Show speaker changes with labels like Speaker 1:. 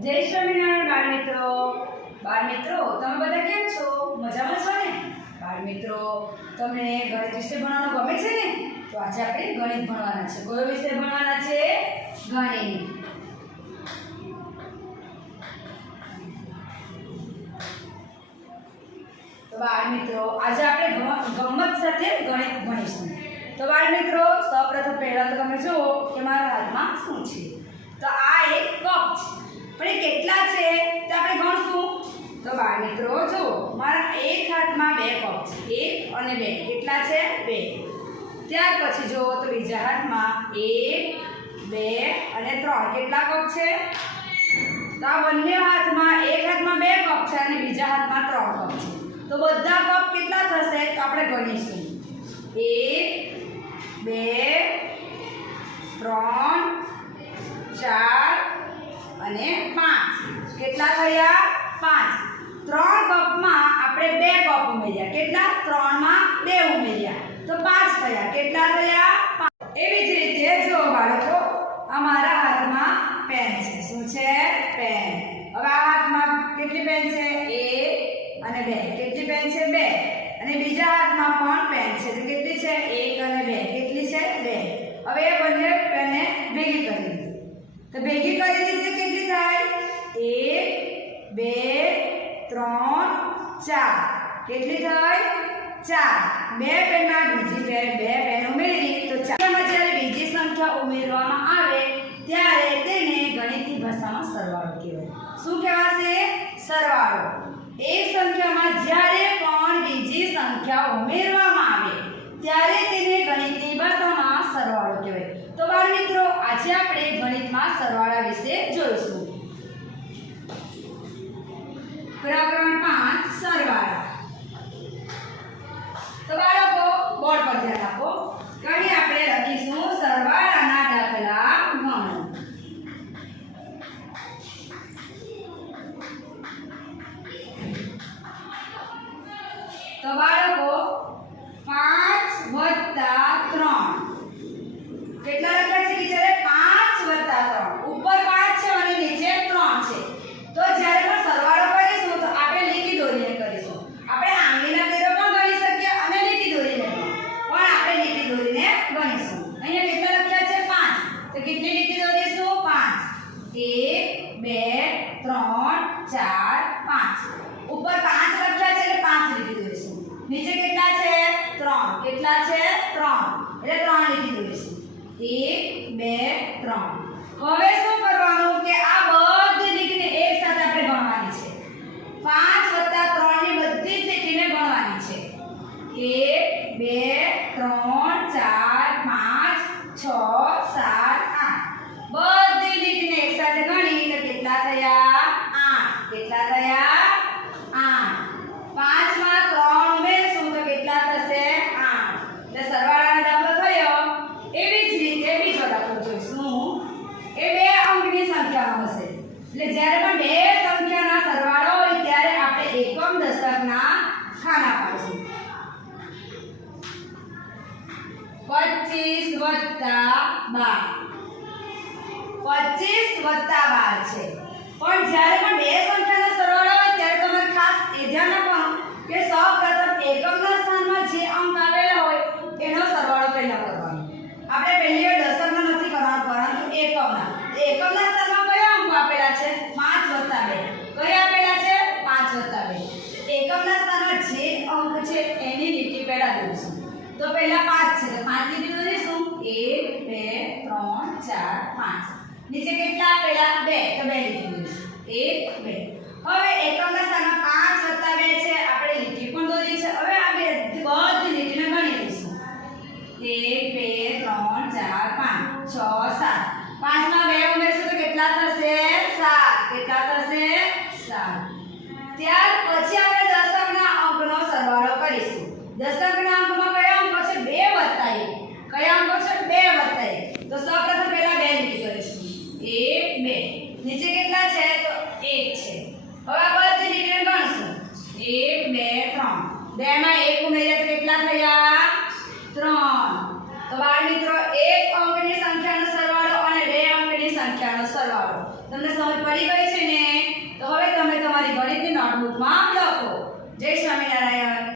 Speaker 1: જય સ્વામિનારાયણ, બાળ મિત્રો. બાળ મિત્રો, તમે બધા કેમ છો? મજામાં છો ને? બાળ મિત્રો, તમને ગણિત વિશે ભણવાનું ગમે છે ને? તો આજે આપણે ગણિત ભણવાના છે. કયો વિષય ભણવાના છે? ગણિત. તો બાળ મિત્રો, આજે આપણે ગમ- ગમત સાથે ગણિત ભણીશું. તો બાળ મિત્રો, સૌપ્રથમ પહેલા તો તમે જુઓ કે મારા હાથમાં શું છે? તો આ એક કપ છે. પણ એ કેટલા છે? તે આપણે ગણશું. તો બાળ મિત્રો, જુઓ, મારા એક હાથમાં બે કપ છે. એક અને બે. કેટલા છે? બે. ત્યાર પછી જુઓ, તો બીજા હાથમાં એક, બે અને ત્રણ. કેટલા કપ છે? તો આ બંને હાથમાં, એક હાથમાં બે કપ છે અને બીજા હાથમાં ત્રણ કપ છે. તો બધા કપ કેટલા થશે? તો આપણે ગણીશું. એક, બે, ત્રણ ચાર અને પાંચ કેટલા થયા? પાંચ. ત્રણ કપમાં આપણે બે કપ ઉમેર્યા. કેટલા? ત્રણમાં બે ઉમેર્યા. તો પાંચ થયા. કેટલા થયા? એવી જ રીતે જો બાળકો, અમારા હાથમાં પેન છે. શું છે? પેન હવે આ હાથમાં કેટલી પેન છે? એક અને બે. કેટલી પેન છે? બે. અને બીજા હાથમાં પણ પેન છે. ત્રણ, ચાર. કેટલી થઈ? ચાર. બે પેનમાં બીજી પેન બે પેન ઉમેરી, તો ચારમાં જ્યારે બીજી સંખ્યા ઉમેરવામાં આવે, ત્યારે તેને ગણિતની ભાષામાં સરવાળો કહેવાય. શું કહેવાશે? સરવાળો. એક સંખ્યામાં જ્યારે પણ બીજી સંખ્યા ઉમેરવામાં આવે, ત્યારે તેને ગણિતની ભાષામાં સરવાળો કહેવાય. તો બાળ મિત્રો, આજે આપણે ગણિતમાં સરવાળા વિશે જોઈશું પ્રકરણ પાંચ સરવાળા તો બાળકો બોર્ડ પર ધ્યાન આપો કડી આપણે લખીશું સરવાળાના દાખલા ગણો તો બાળકો પાંચ વત્તા ત્રણ કેટલા લખ્યા છે ટીચરે પાંચ વત્તા ત્રણ ઉપર પાંચ છે અને નીચે ત્રણ છે તો જ્યારે પણ સરવાળો કરીશું તો આપણે લીટી દોરીને કરીશું આપણે આંગળીના તીરો પણ ગણી શકીએ અને લીટી દોરીને પણ પણ આપણે લીટી દોરીને ગણીશું અહીંયા કેટલા લખ્યા છે પાંચ તો કેટલી લીટી દોરીશું પાંચ એક બે ત્રણ ચાર પાંચ ઉપર પાંચ લખ્યા છે એટલે પાંચ લીટી દોરીશું નીચે કેટલા છે ત્રણ. કેટલા છે? ત્રણ. એટલે ત્રણ લીટી દોરીશું એક, બે, ત્રણ. હવે શું કરવાનું કે આ બધી લીટીને એક સાથે આપણે ગણવાની છે. પાંચ વત્તા ત્રણની બધી જ લીટીને ગણવાની છે. એક બે ત્રણ ચાર પાંચ છ સાત આઠ બધી લીટીને એક સાથે ગણી તો કેટલા થયા આઠ કેટલા થયા આઠ પાંચમાં ત્રણ ઉમેરશું તો કેટલા થશે આઠ એટલે સરવાળાનો દાખલો થયો એવી જ રીતે બીજો દાખલો જોઈશું એ બે અંકની સંખ્યાનો હશે એટલે જ્યારે પણ બે સંખ્યાના સરવાળો હોય ત્યારે આપણે એકમ દશકના ખાના પાડીશું પચીસ વત્તા બાર. પચીસ વત્તા બાર છે. પણ જ્યારે પણ બે સંખ્યાનો સરવાળો હોય ત્યારે તમે ખાસ એ ધ્યાન રાખવાનું કે સૌપ્રથમ એકમના સ્થાનમાં જે અંક આવેલા હોય એનો સરવાળો પહેલા કરવાનો. આપણે પહેલી વાર દશકનો નથી કરવાનો, પરંતુ એકમના. એકમના સ્થાનમાં કયા અંકો આપેલા છે? પાંચ વત્તા બે. કયા આપેલા છે? પાંચ વત્તા બે. એકમના સ્થાનમાં જે અંક છે એની લીટી પહેલા દોરીશું. તો પહેલા પાંચ છે. તો પાંચ લીટીનો છે શું 1 2 3 4 5 નીચે કેટલા પહેલા 2 તો 2 લીટીનો છે 1 2 હવે એકમના સ્થાનમાં 5 2 છે. આપણે લીટી પણ દોરી છે. હવે આ બે બધી લીટીને ગણી લઈશું. 1 2 3 4 5 6 7 તો સૌપ્રથમ પહેલા બે લીટી કરીશું. એક, બે. નીચે કેટલા છે? તો એક છે. હવે આપણે બધી લીટીને ગણશું. એક, બે, ત્રણ. બે માં એક ઉમેર્યા કેટલા થયા? ત્રણ. તો બાળ મિત્રો, એક અંકની સંખ્યાનો સરવાળો અને બે અંકની સંખ્યાનો સરવાળો. તમને સમજ પડી ગઈ છે ને? તો હવે તમે તમારી ગણિતની નોટબુકમાં લખો. જય સ્વામિનારાયણ.